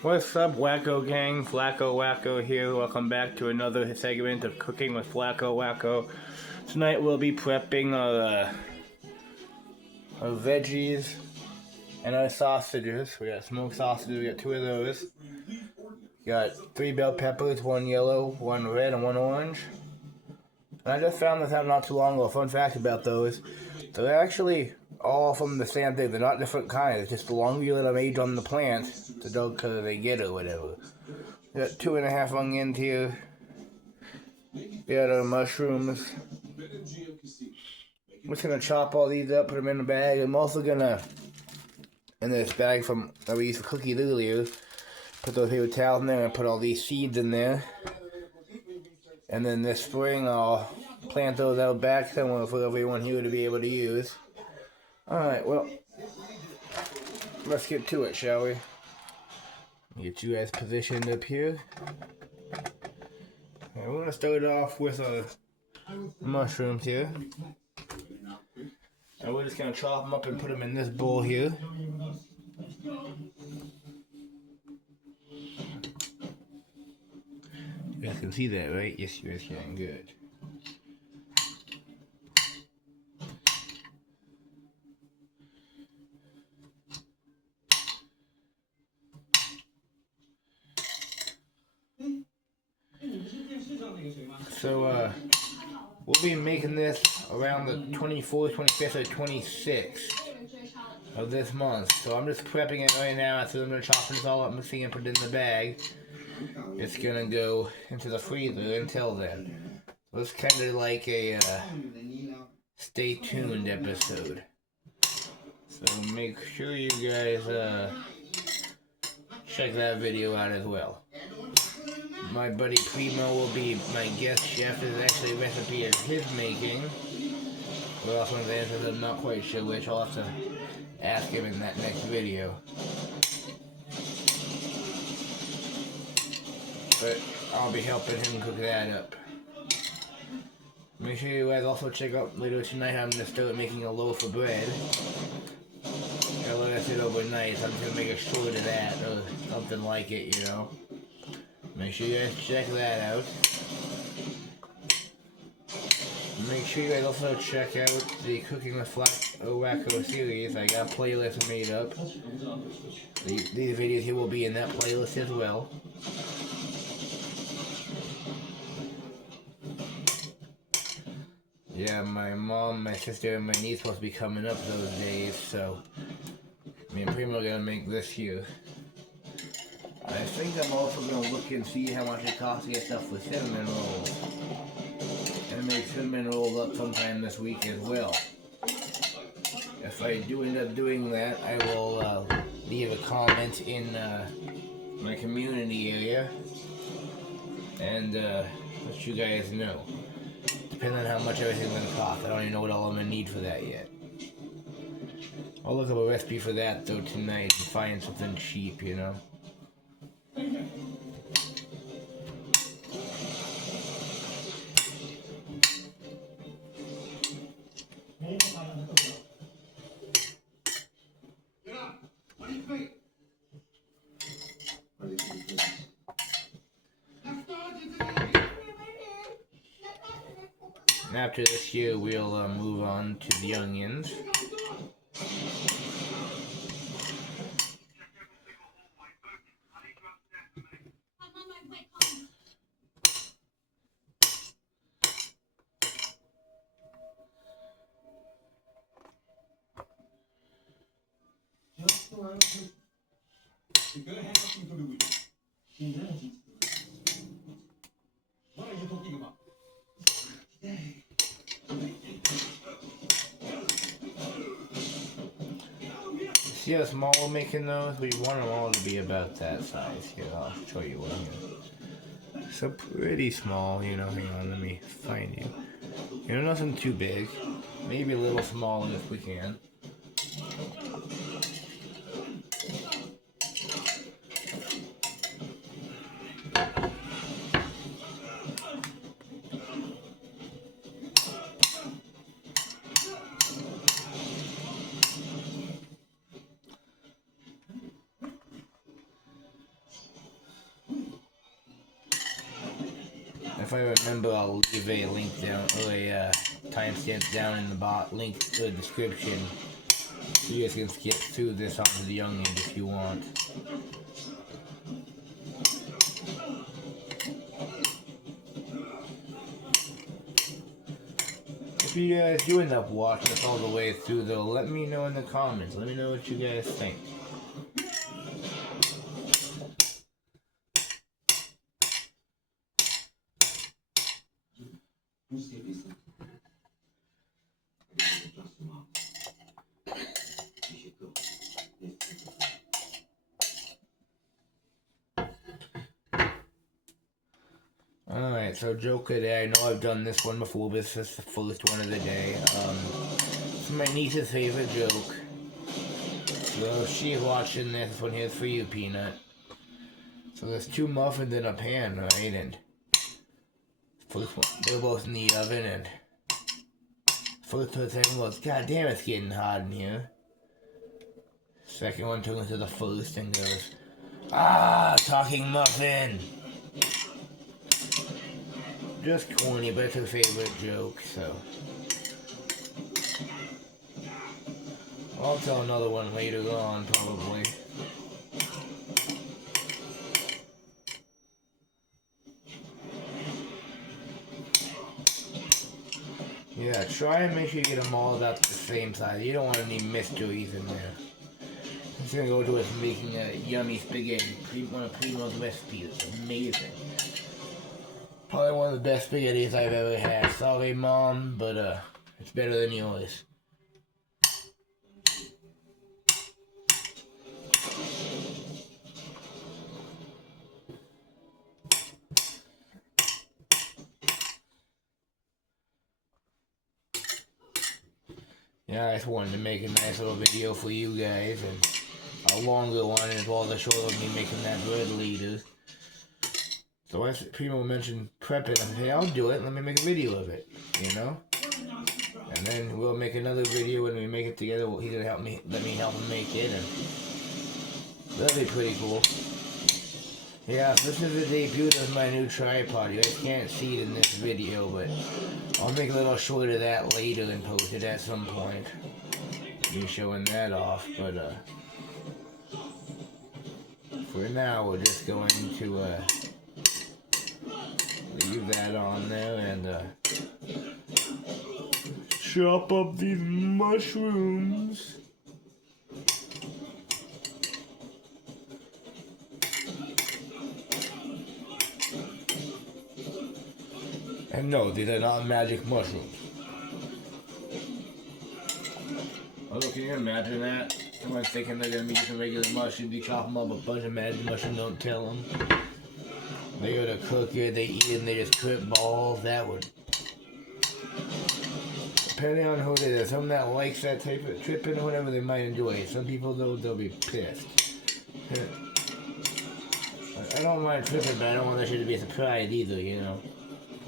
What's up, Wacko Gang? Wacko here. Welcome back to another segment of Cooking with Wacko. Tonight we'll be prepping our veggies and our sausages. We got smoked sausages, we got 2 of those. We got 3 bell peppers, 1 yellow, 1 red, and 1 orange. And I just found this out not too long ago. Fun fact about those. They're actually all from the same thing. They're not different kinds. It's just the longer you let them age on the plant, the darker they get or whatever. We got 2.5 onions here. We got our mushrooms. I'm just going to chop all these up, put them in a bag. I'm also going to, in this bag that we used for cookies earlier, put those paper towels in there and put all these seeds in there. And then this spring I'll plant those out back somewhere for everyone here to be able to use. Alright, well, let's get to it, shall we? Get you guys positioned up here. Right, we're going to start off with our mushrooms here. And we're just going to chop them up and put them in this bowl here. You guys can see that, right? Yes, you guys can. Good. So, we'll be making this around the 24th, 25th, or 26th of this month. So I'm just prepping it right now. So I'm going to chop this all up, mixing and put it in the bag. It's going to go into the freezer until then. So it's kind of like a stay tuned episode. So make sure you guys check that video out as well. My buddy Primo will be my guest chef. This is actually a recipe of his making. We're also going to answer, I'm not quite sure which. I'll have to ask him in that next video. But I'll be helping him cook that up. Make sure you guys also check out later tonight. I'm going to start making a loaf of bread. I'll let it sit overnight, so I'm just going to make a short of that or something like it, you know. Make sure you guys check that out. Make sure you guys also check out the Cooking with Wacko series. I got playlists made up. These videos here will be in that playlist as well. Yeah, my mom, my sister, and my niece supposed to be coming up those days, so me and Primo are gonna make this here. I think I'm also going to look and see how much it costs to get stuff with cinnamon rolls. And make cinnamon rolls up sometime this week as well. If I do end up doing that, I will leave a comment in my community area. And let you guys know. Depending on how much everything's going to cost. I don't even know what all I'm going to need for that yet. I'll look up a recipe for that though tonight and find something cheap, you know. After this here, we'll move on to the onions. See how small we're making those? We want them all to be about that size. Here, I'll show you one here. So pretty small, you know. Hang on, let me find you. You know, nothing too big. Maybe a little smaller if we can. if I remember, I'll leave a link down, or a timestamp down in the link to the description, so you guys can skip through this onto the onion if you want. If you guys do end up watching this all the way through, though, let me know in the comments. Let me know what you guys think. Alright, so joke of the day. I know I've done this one before, but this is the fullest one of the day. It's my niece's favorite joke. So if she's watching this one here's for you, Peanut. So there's 2 muffins in a pan, right? And first one, they're both in the oven, and first person goes, "God damn, it's getting hot in here." Second one turns to the first and goes, "Ah, talking muffin." Just corny, but it's her favorite joke, so. I'll tell another one later on, probably. Yeah, try and make sure you get them all about the same size. You don't want any mysteries in there. I'm just gonna go to us making a yummy spaghetti. One of Primo's recipes. It's amazing. Probably one of the best spaghettis I've ever had. Sorry, Mom, but it's better than yours. Yeah, I just wanted to make a nice little video for you guys, and a longer one as well to show of me making that bread later. So as Primo mentioned prepping, I said, hey, I'll do it, let me make a video of it, you know? And then we'll make another video when we make it together. He's gonna let me help him make it, and that'll be pretty cool. Yeah, this is the debut of my new tripod. You guys can't see it in this video, but I'll make a little short of that later and post it at some point. Be showing that off, but for now we're just going to leave that on there and chop up these mushrooms. And no, these are not magic mushrooms. Although, can you imagine that? Someone's thinking they're gonna be just a regular mushroom, you chop them up, a bunch of magic mushrooms, don't tell them. They go to cook it, they eat it, and they just trip balls. That would... Depending on who it is, some that likes that type of tripping or whatever, they might enjoy it. Some people, though, they'll be pissed. I don't mind tripping, but I don't want that shit to be a surprise either, you know?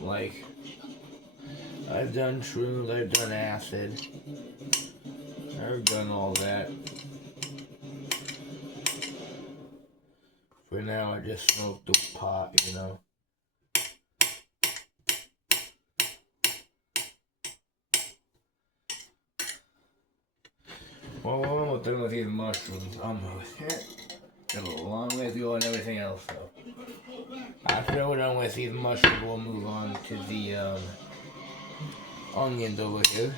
Like, I've done shrooms, I've done acid, I've done all that. For now, I just smoke the pot, you know. Well, we're almost done with these mushrooms. Almost. Got a long way to go and everything else, though. After we're done with these mushrooms, we'll move on to the onions over here.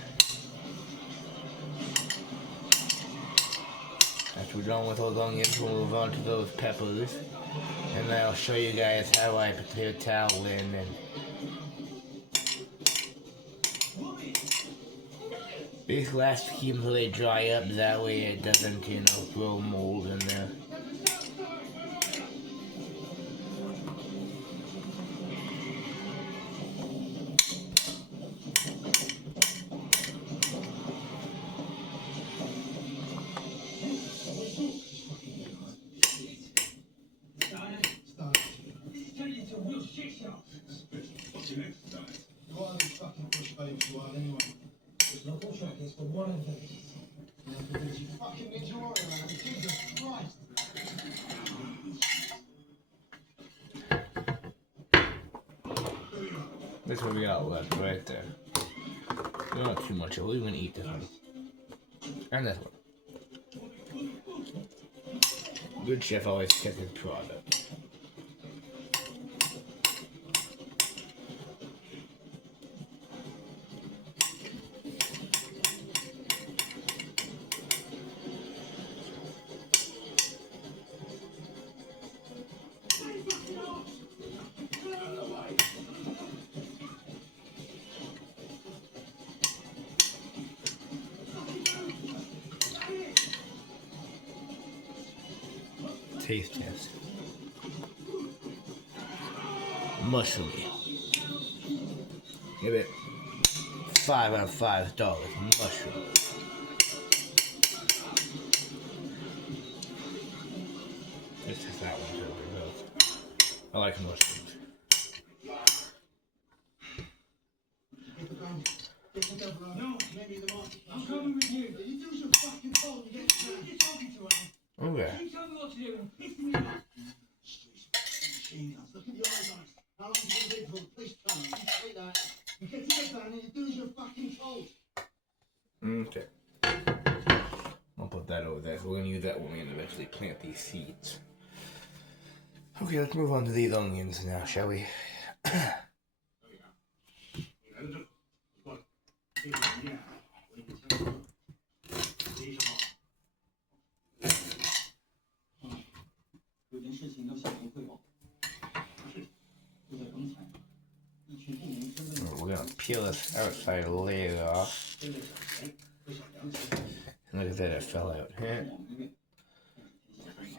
After we're done with those onions, we'll move on to those peppers. And I'll show you guys how I prepare towelin and basically I have to keep them until they dry up, that way it doesn't, you know, grow mold in there. what we got left right there. Not too much. We're gonna eat this one. And this one. Good chef always gets his product. Taste test. Mushroomy. Give it 5 out of $5. Mushroom. Let's test that one too. I like mushrooms. Okay. Okay. I'll put that over there. So we're gonna use that when we eventually plant these seeds. Okay, let's move on to these onions now, shall we? We're gonna peel this outside layer off. And look at that, it fell out.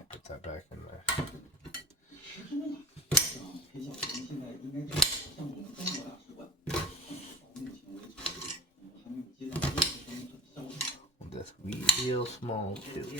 Put that back in there. That's real small too.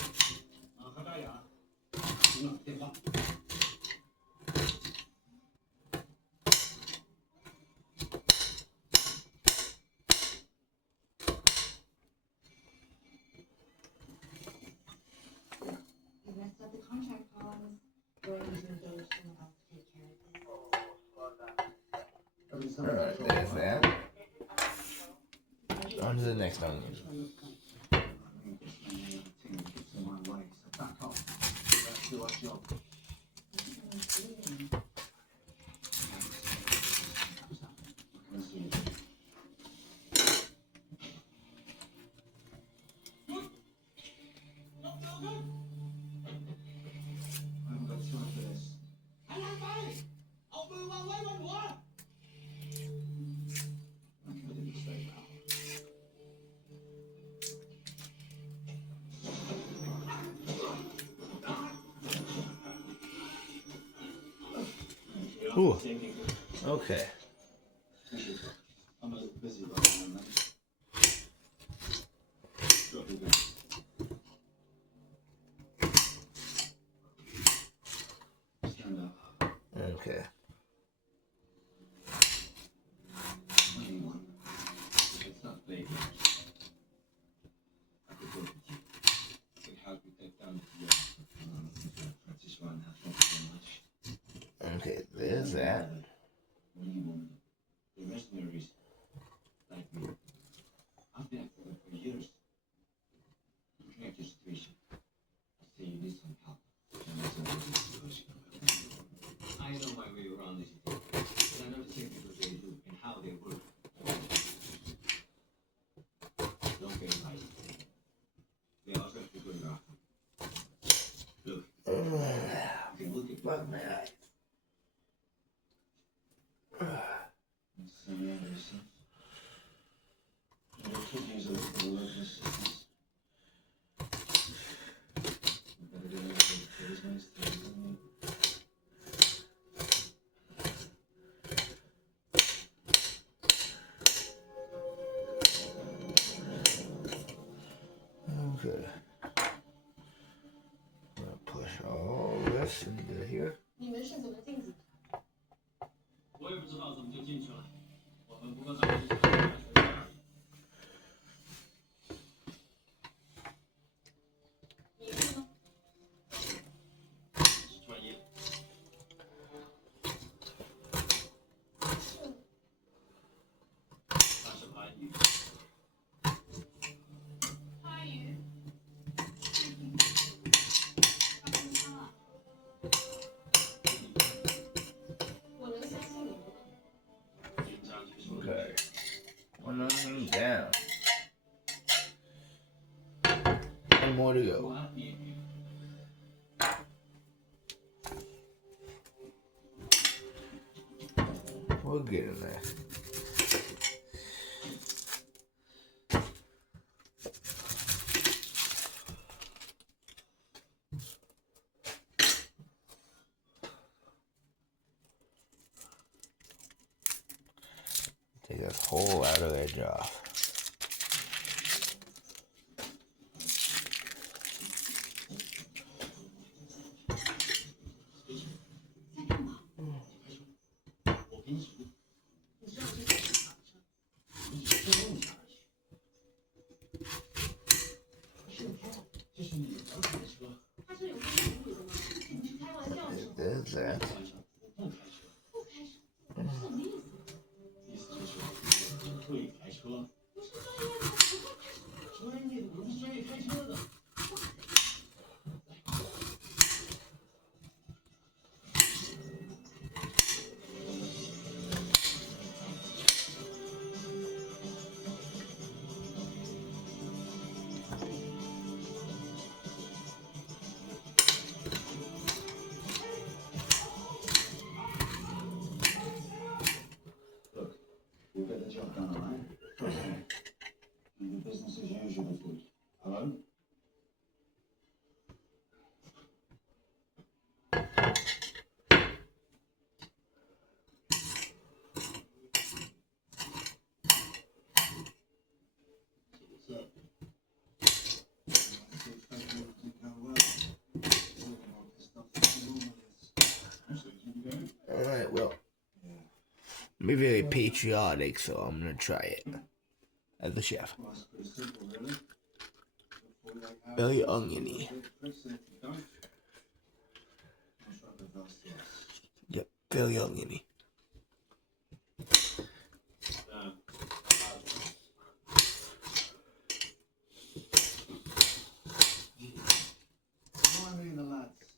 Alright, there's that. On to the next onion. Ooh. Okay. Okay. Okay, there's that. I know my way around this, but I know the technical they do and how they work. Don't get excited. They also have to go to look. You can look at Fuck my eyes. Okay. I'm gonna push all this into here. 你们是怎么进去的？我也不知道怎么就进去了。我们不过在这里学而已。你是呢？是专业。是。go. We'll get in there. Take this whole outer edge off. There's that. We'll get the job done, alright? Trust me. And the business as usual, food. Hello? Alright, well, I'm very patriotic, so I'm gonna try it as the chef. Very oniony. Yep, very oniony.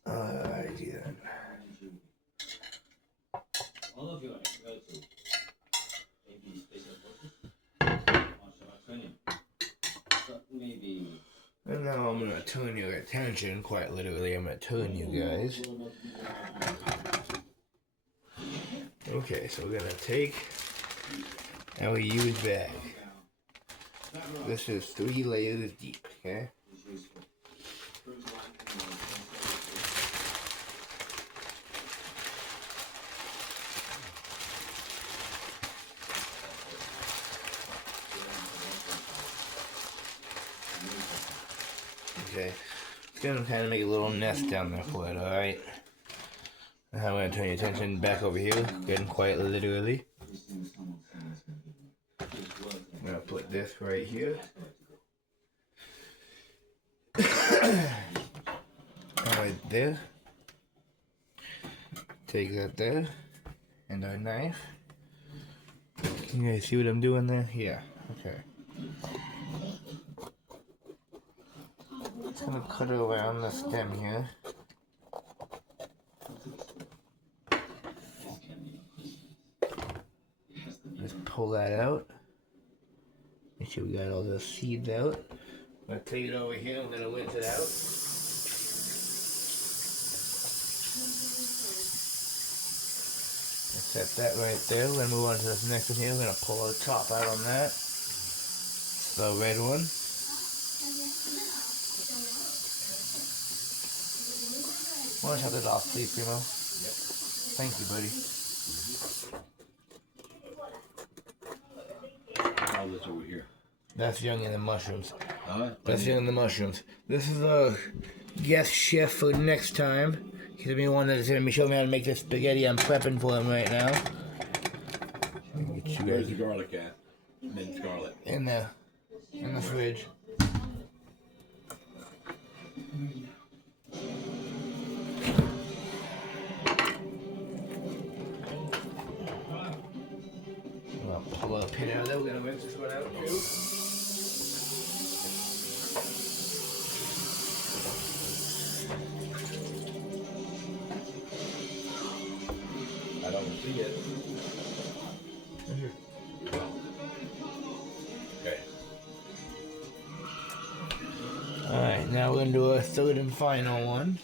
Alrighty then. All of you are to go to maybe special forces or shall I train you? But maybe And now I'm gonna turn your attention, quite literally, I'm gonna turn you guys. Okay, so we're gonna take our used bag. This is 3 layers deep, okay? Okay, it's gonna kind of make a little nest down there for it, alright? Now I'm gonna turn your attention back over here, again, quite literally. I'm gonna put this right here. Right there. Take that there. And our knife. Can you guys see what I'm doing there? Yeah, okay. Just gonna cut it around the stem here. Just pull that out. Make sure we got all the seeds out. I'm gonna take it over here, I'm gonna rinse it out. Set that right there. We're gonna move on to this next one here. We're gonna pull the top out on that. The red one. Want to shut this off, please, Primo? Yep. Thank you, buddy. all this over here. That's young in the mushrooms. Huh? That's young in the mushrooms. This is a guest chef for next time. He's gonna be the one that's gonna be showing me how to make this spaghetti. I'm prepping for him right now. Where's the garlic at? Minced garlic. In the fridge. I'll pull a pin out of there. We're gonna rinse this one out too. I don't see it. Alright, now we're roll into a third and final one.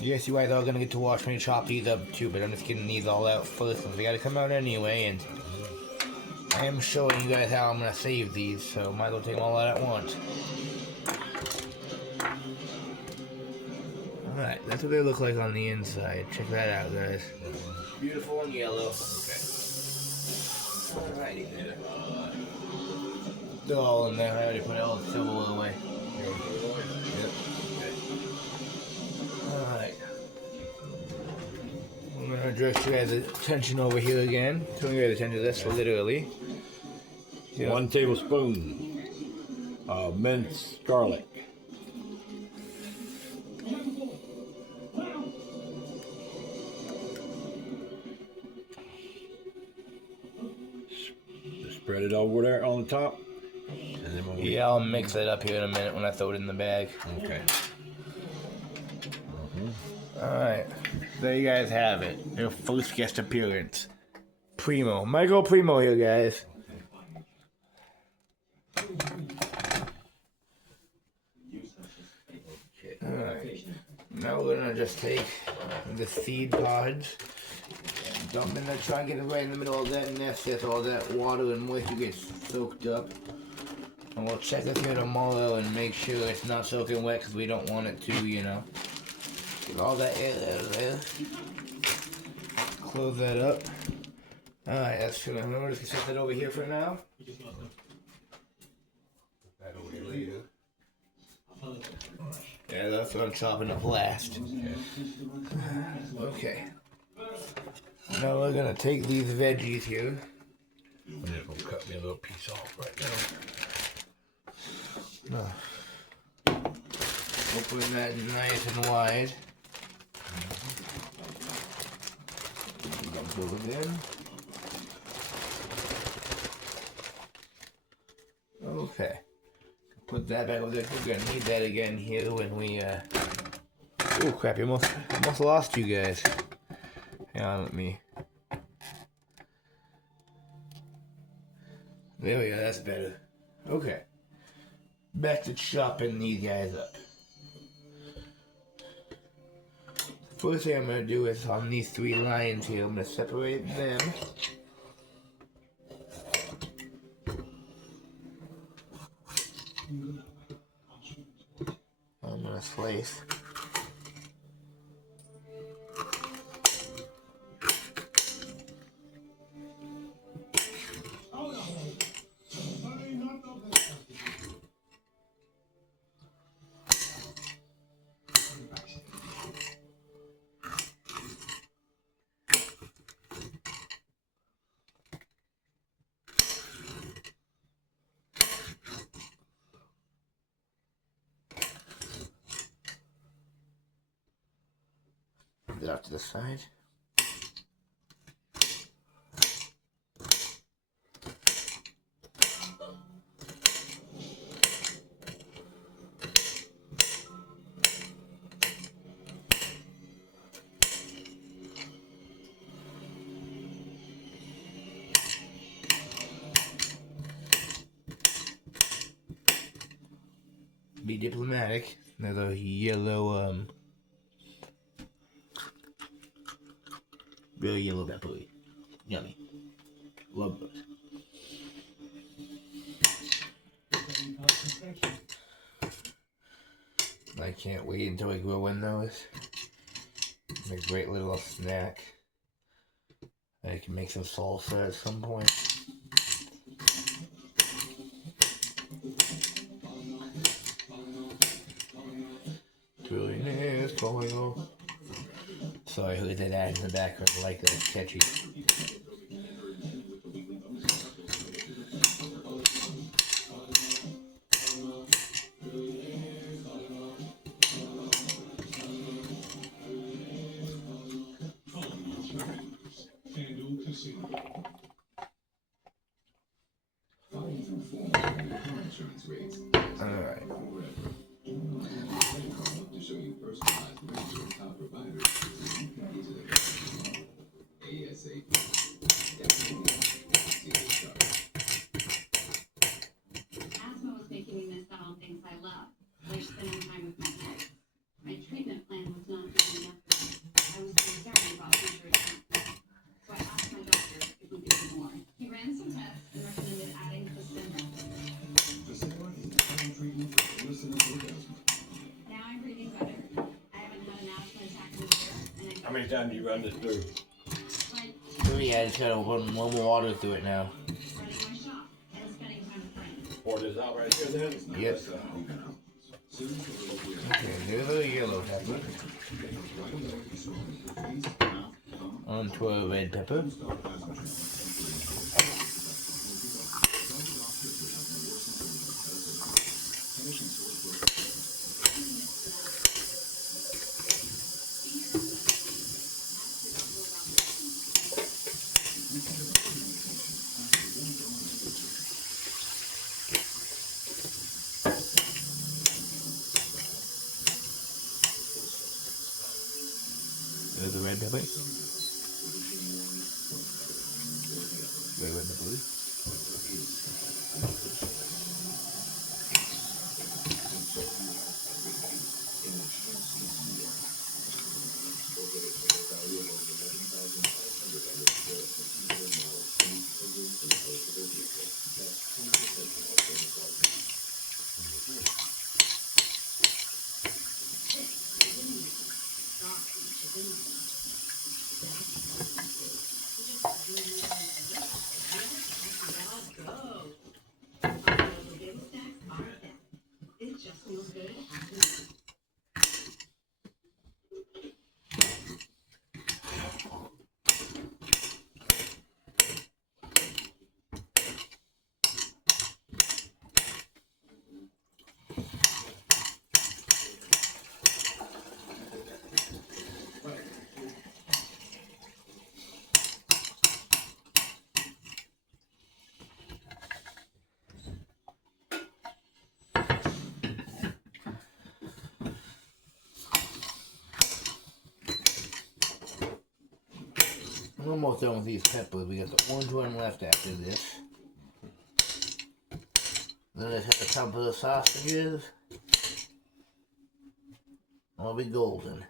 You guys see why they're all gonna get to watch me chop these up too, but I'm just getting these all out first because they gotta come out anyway, and I am showing you guys how I'm gonna save these, so might as well take them all out at once. Alright, that's what they look like on the inside. Check that out, guys. Beautiful and yellow. Okay. Alrighty. They're all in there. I already put all the silver away. Yep. Okay. Alright. I'm gonna direct you guys' attention over here again. Turn your attention to this, literally. 1 tablespoon of minced garlic. Spread it over there on the top. And then when we... Yeah, I'll mix it up here in a minute when I throw it in the bag. Okay. Alright, there you guys have it. Your first guest appearance. Primo. Michael Primo here, guys. Alright, now we're gonna just take the seed pods and dump in there, try and get it right in the middle of that nest. That's all that water and moisture gets soaked up. And we'll check it here tomorrow and make sure it's not soaking wet because we don't want it to, you know. Get all that air out of there. Close that up. Alright, that's good. We're just gonna set that over here for now. That over here later. Yeah, that's what I'm chopping up last. Okay. Now we're gonna take these veggies here. And it will cut me a little piece off right now. Open that nice and wide. Dump those in. Okay. Put that back over there. We're gonna need that again here when we oh crap, you almost lost you guys. Hang on, let me. There we go, that's better. Okay. Back to chopping these guys up. First thing I'm gonna do is on these 3 lines here, I'm gonna separate them. I'm gonna slice. Put it off to the side. Be diplomatic. Another yellow, real yellow peppery. Yummy. Love those. I can't wait until we grow in those. It's a great little snack. I can make some salsa at some point. Is going on. So I heard that ad in the background, like that, catchy. Alright. Asthma was making me miss out on things I love. How many times you run this through? Yeah, I just gotta run more water through it now. Pour this out right here then? Yep. Okay, there's a yellow pepper. Onto a red pepper. There's the red pepper. The red pepper. I'm almost done with these peppers. We got the orange one left after this. Then I have a couple of sausages. I'll be golden.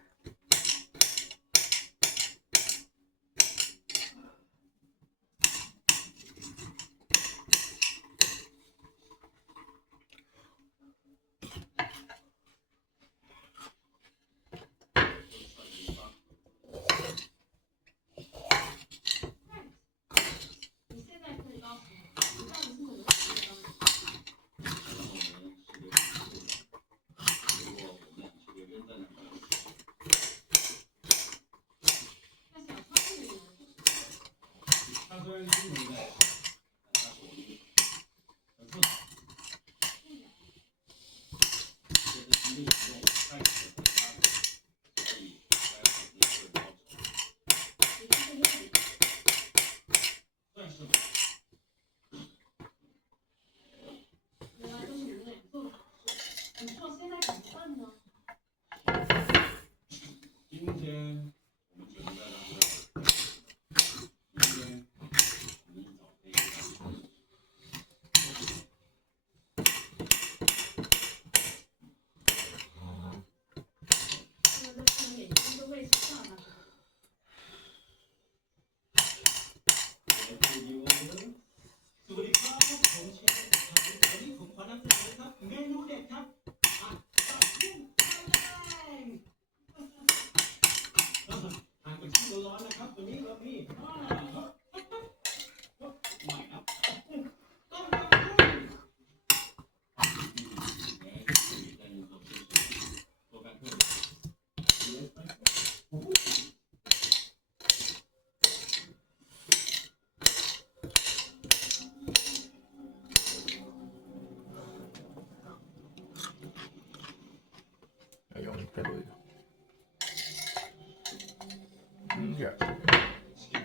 Okay.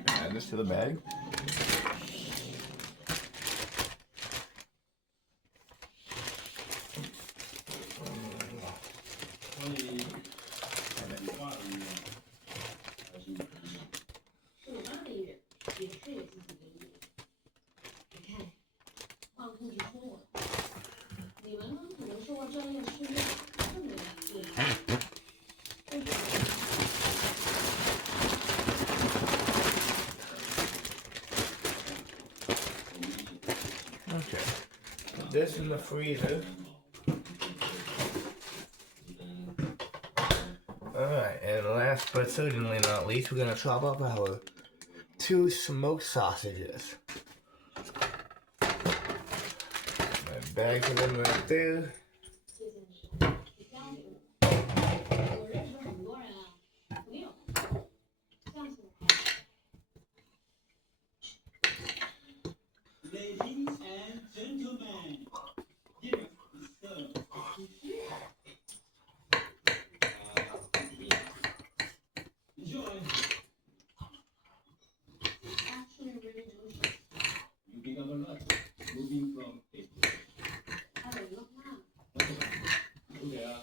Add this to the bag. Okay. Put this in the freezer. Alright, and the last last but certainly not least, we're gonna chop up our 2 smoked sausages. Bag them right there. Ladies and gentlemen, dinner is served. Enjoy. Actually, really delicious. You become a lot. Moving from paper. Yeah.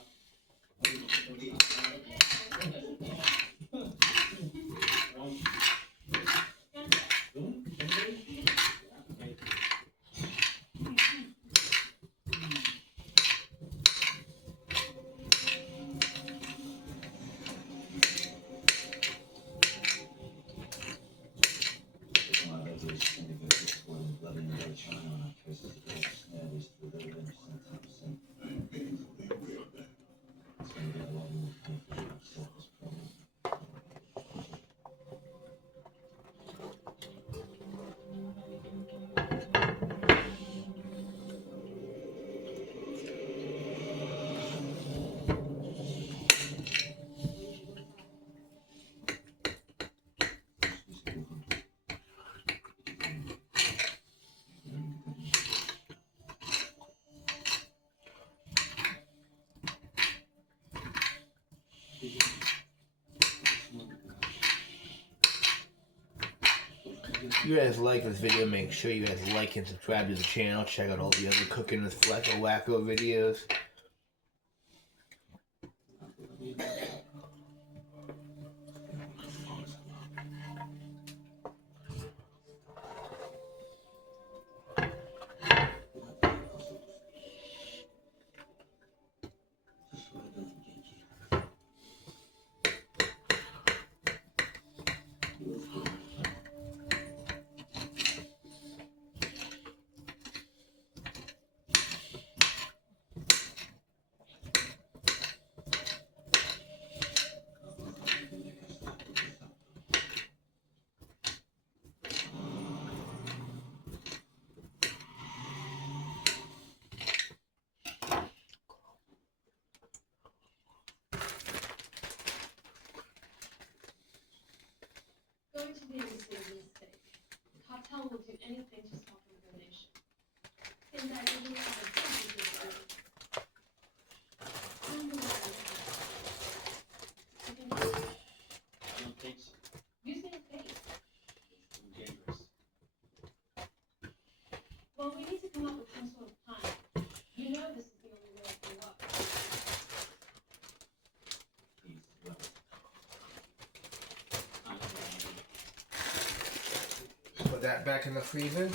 If you guys like this video, make sure you guys like and subscribe to the channel. Check out all the other cooking with flaxo wacko videos. Going to the embassy is a mistake. The cartel will do anything to stop incrimination. In that, you will have a job to do. I don't think so. Using a face. It's too dangerous. Well, we need to come up with some sort of plan. You know this is the only way it can work. Please, well. Put that back in the freezer.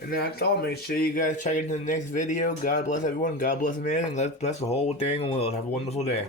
And that's all. Make sure you guys check into the next video. God bless everyone. God bless man. And let's bless the whole dang world. Have a wonderful day.